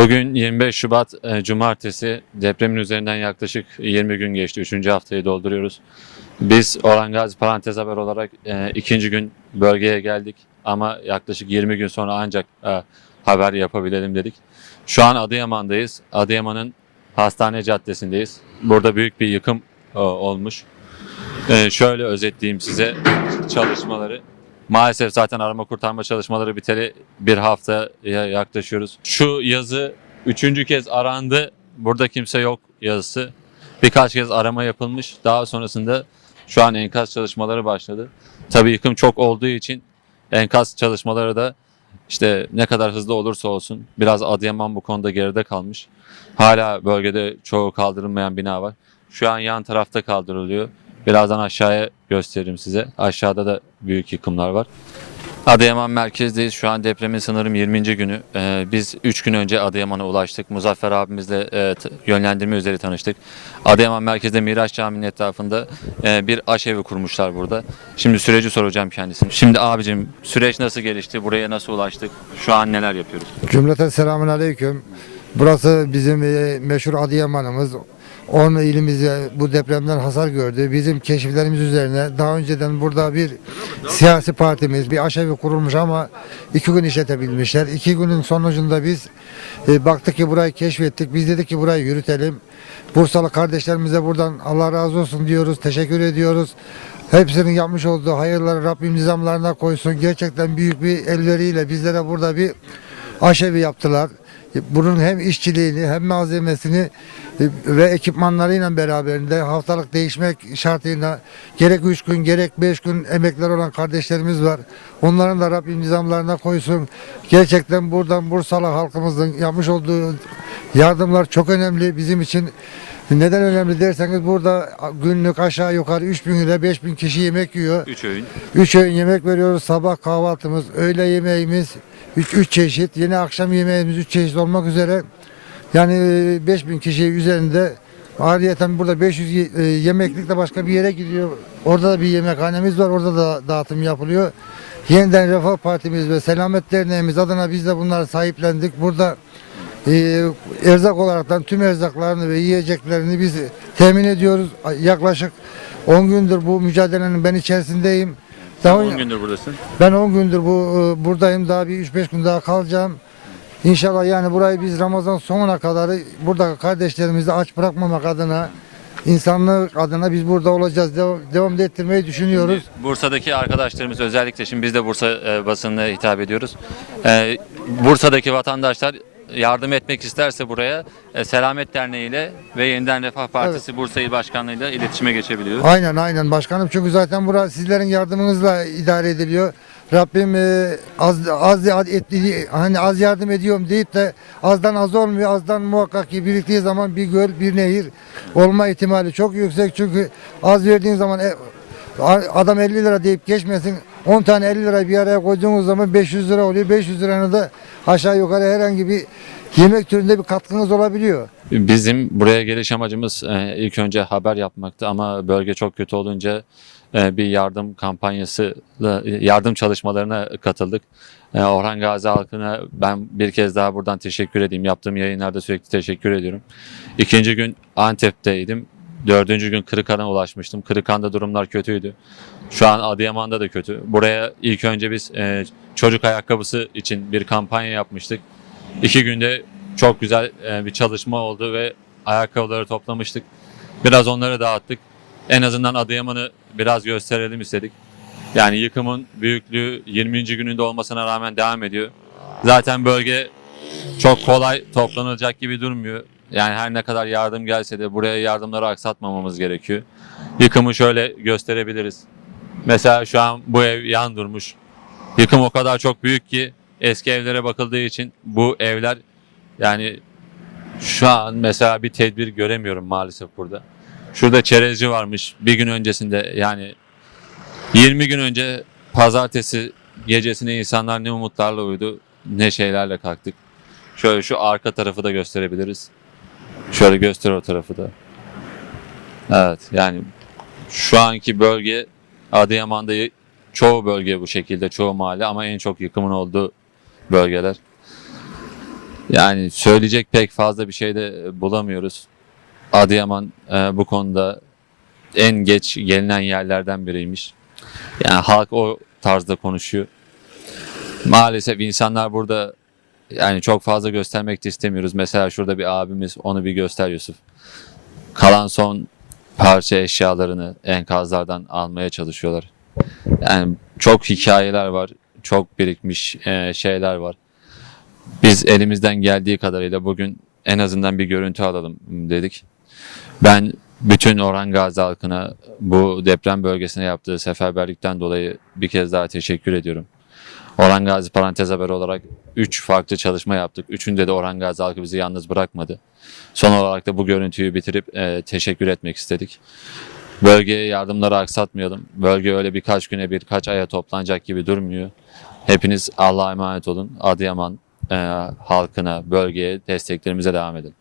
Bugün 25 Şubat e, Cumartesi depremin üzerinden yaklaşık 20 gün geçti. Üçüncü haftayı dolduruyoruz. Biz Orhan Gazi Parantez Haber olarak e, ikinci gün bölgeye geldik ama yaklaşık 20 gün sonra ancak e, haber yapabilelim dedik. Şu an Adıyaman'dayız. Adıyaman'ın Hastane Caddesi'ndeyiz. Burada büyük bir yıkım e, olmuş. E, şöyle özetleyeyim size çalışmaları. Maalesef zaten arama kurtarma çalışmaları biteli bir haftaya yaklaşıyoruz. Şu yazı üçüncü kez arandı. Burada kimse yok yazısı. Birkaç kez arama yapılmış. Daha sonrasında şu an enkaz çalışmaları başladı. Tabii yıkım çok olduğu için enkaz çalışmaları da işte ne kadar hızlı olursa olsun biraz Adıyaman bu konuda geride kalmış. Hala bölgede çoğu kaldırılmayan bina var. Şu an yan tarafta kaldırılıyor. Birazdan aşağıya gösteririm size. Aşağıda da büyük yıkımlar var. Adıyaman merkezdeyiz. Şu an depremin sanırım 20. günü. Ee, biz 3 gün önce Adıyaman'a ulaştık. Muzaffer abimizle e, yönlendirme üzere tanıştık. Adıyaman merkezde Miraç Camii'nin etrafında e, bir aşevi kurmuşlar burada. Şimdi süreci soracağım kendisine. Şimdi abicim süreç nasıl gelişti? Buraya nasıl ulaştık? Şu an neler yapıyoruz? Cümleten selamun aleyküm. Burası bizim e, meşhur Adıyaman'ımız. 10 ilimiz e, bu depremden hasar gördü. Bizim keşiflerimiz üzerine daha önceden burada bir siyasi partimiz, bir aşevi kurulmuş ama iki gün işletebilmişler. İki günün sonucunda biz e, baktık ki burayı keşfettik. Biz dedik ki burayı yürütelim. Bursalı kardeşlerimize buradan Allah razı olsun diyoruz. Teşekkür ediyoruz. Hepsinin yapmış olduğu hayırları Rabbim nizamlarına koysun. Gerçekten büyük bir elleriyle bizlere burada bir aşevi yaptılar. Bunun hem işçiliğini hem malzemesini e, ve ekipmanlarıyla beraberinde haftalık değişmek şartıyla gerek 3 gün gerek 5 gün emekler olan kardeşlerimiz var. Onların da Rabbim nizamlarına koysun. Gerçekten buradan Bursalı halkımızın yapmış olduğu yardımlar çok önemli bizim için. Neden önemli derseniz burada günlük aşağı yukarı 3000 ile 5000 kişi yemek yiyor. 3 öğün. Üç öğün yemek veriyoruz. Sabah kahvaltımız, öğle yemeğimiz, üç, üç çeşit. Yine akşam yemeğimiz üç çeşit olmak üzere. Yani e, 5000 kişi üzerinde Ayrıyeten burada 500 ye- e, yemeklik de başka bir yere gidiyor. Orada da bir yemekhanemiz var. Orada da dağıtım yapılıyor. Yeniden Refah Partimiz ve Selamet Derneğimiz adına biz de bunları sahiplendik. Burada e, erzak olaraktan tüm erzaklarını ve yiyeceklerini biz temin ediyoruz. Yaklaşık 10 gündür bu mücadelenin ben içerisindeyim. Daha 10 gündür buradasın. ben 10 gündür bu e, buradayım. Daha bir 3-5 gün daha kalacağım. İnşallah yani burayı biz Ramazan sonuna kadar burada kardeşlerimizi aç bırakmamak adına insanlık adına biz burada olacağız. Devam, devam da ettirmeyi düşünüyoruz. Bursa'daki arkadaşlarımız özellikle şimdi biz de Bursa e, basınına hitap ediyoruz. E, Bursa'daki vatandaşlar yardım etmek isterse buraya e, Selamet Derneği ile ve Yeniden Refah Partisi Bursa İl Başkanlığı ile iletişime geçebiliyor. Aynen aynen başkanım çünkü zaten burası sizlerin yardımınızla idare ediliyor. Rabbim e, az az ettiği hani az yardım ediyorum deyip de azdan az olmuyor. Azdan muhakkak ki biriktiği zaman bir göl, bir nehir olma ihtimali çok yüksek. Çünkü az verdiğin zaman e, adam 50 lira deyip geçmesin. 10 tane 50 lira bir araya koyduğunuz zaman 500 lira oluyor. 500 liranın da aşağı yukarı herhangi bir yemek türünde bir katkınız olabiliyor. Bizim buraya geliş amacımız e, ilk önce haber yapmaktı ama bölge çok kötü olunca e, bir yardım kampanyası, yardım çalışmalarına katıldık. E, Orhan Gazi halkına ben bir kez daha buradan teşekkür edeyim. Yaptığım yayınlarda sürekli teşekkür ediyorum. İkinci gün Antep'teydim. Dördüncü gün Kırıkhan'a ulaşmıştım. Kırıkhan'da durumlar kötüydü. Şu an Adıyaman'da da kötü. Buraya ilk önce biz e, çocuk ayakkabısı için bir kampanya yapmıştık. İki günde çok güzel e, bir çalışma oldu ve ayakkabıları toplamıştık. Biraz onları dağıttık. En azından Adıyaman'ı biraz gösterelim istedik. Yani yıkımın büyüklüğü 20. gününde olmasına rağmen devam ediyor. Zaten bölge çok kolay toplanılacak gibi durmuyor. Yani her ne kadar yardım gelse de buraya yardımları aksatmamamız gerekiyor. Yıkımı şöyle gösterebiliriz. Mesela şu an bu ev yan durmuş. Yıkım o kadar çok büyük ki eski evlere bakıldığı için bu evler yani şu an mesela bir tedbir göremiyorum maalesef burada. Şurada çerezci varmış bir gün öncesinde yani 20 gün önce pazartesi gecesine insanlar ne umutlarla uyudu ne şeylerle kalktık. Şöyle şu arka tarafı da gösterebiliriz. Şöyle göster o tarafı da. Evet yani şu anki bölge Adıyaman'da çoğu bölge bu şekilde çoğu mahalle ama en çok yıkımın olduğu bölgeler. Yani söyleyecek pek fazla bir şey de bulamıyoruz. Adıyaman e, bu konuda en geç gelinen yerlerden biriymiş. Yani halk o tarzda konuşuyor. Maalesef insanlar burada yani çok fazla göstermek de istemiyoruz. Mesela şurada bir abimiz onu bir göster Yusuf. Kalan son parça eşyalarını enkazlardan almaya çalışıyorlar. Yani çok hikayeler var. Çok birikmiş e, şeyler var. Biz elimizden geldiği kadarıyla bugün en azından bir görüntü alalım dedik. Ben bütün Orhan Gazi halkına bu deprem bölgesine yaptığı seferberlikten dolayı bir kez daha teşekkür ediyorum. Orhan Gazi parantez haber olarak 3 farklı çalışma yaptık. Üçünde de Orhan Gazi halkı bizi yalnız bırakmadı. Son olarak da bu görüntüyü bitirip e, teşekkür etmek istedik. Bölgeye yardımları aksatmayalım. Bölge öyle birkaç güne birkaç aya toplanacak gibi durmuyor. Hepiniz Allah'a emanet olun. Adıyaman e, halkına, bölgeye desteklerimize devam edin.